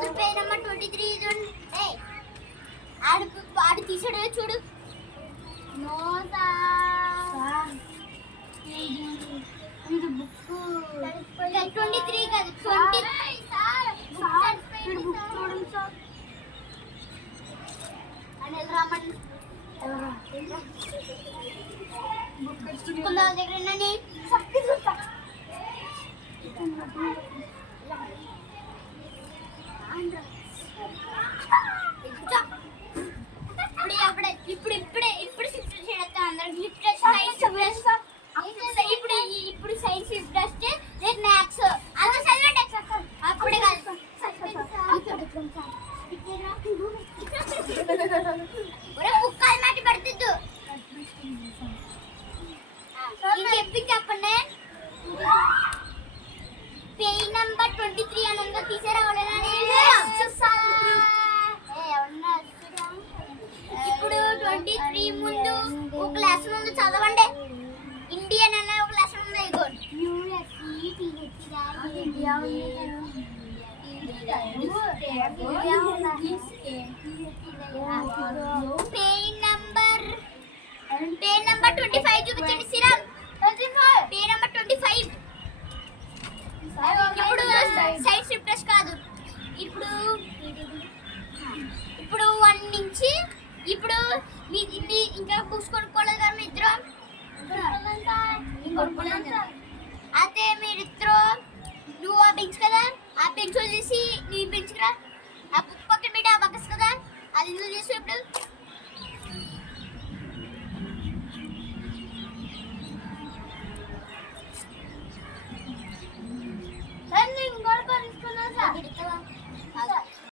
అతను పేరు నెంబర్ 23 చూడండి. ఆడు తీసాడు చూడు. నో సార్ ఇది బుక్ 23 కాదు 20 సార్ బుక్ చూడండి సార్. అనేది రామన్ బుక్ తెచ్చుకున్న దగ్గరనే సప్పి చూస్తా. ఇప్పుడు షిఫ్ట్ చేస్తా అందరూ గిఫ్ట్ ఇప్పుడు సైన్స్ షిఫ్ట్ వస్తే రేపు మ్యాథ్స్ అలా చదవండి అప్పుడే కాదు ముక్కలు మాటి పడుతుంది. చెప్పండి పేజ్ నెంబర్ 23 అని ఉందో తీసేరావలేదా? ఇప్పుడు 23 ముందు ఒక లెసన్ ఉంది చదవండి. ఇండియన్ అనే ఒక లెసన్ ఉంది. పేజ్ నెంబర్ 25 చూపించండి శ్రీరామ్. Page number 25. ఇప్పుడు సైడ్ షిఫ్ట్ కాదు. ఇప్పుడు 1 నుంచి ఇప్పుడు మీ ఇంకా బుక్స్ కొనుక్కోలేదు కదా మీ ఇద్దరు? అయితే మీరిద్దరు నువ్వు ఆ బెంచ్ కదా, ఆ బెంచ్ తీసి నీ బెంచ్ కదా, ఆ బుక్ పక్కన పెట్టి ఆ బక్కస్ కదా, అది ఎందుకు చేసి ఇప్పుడు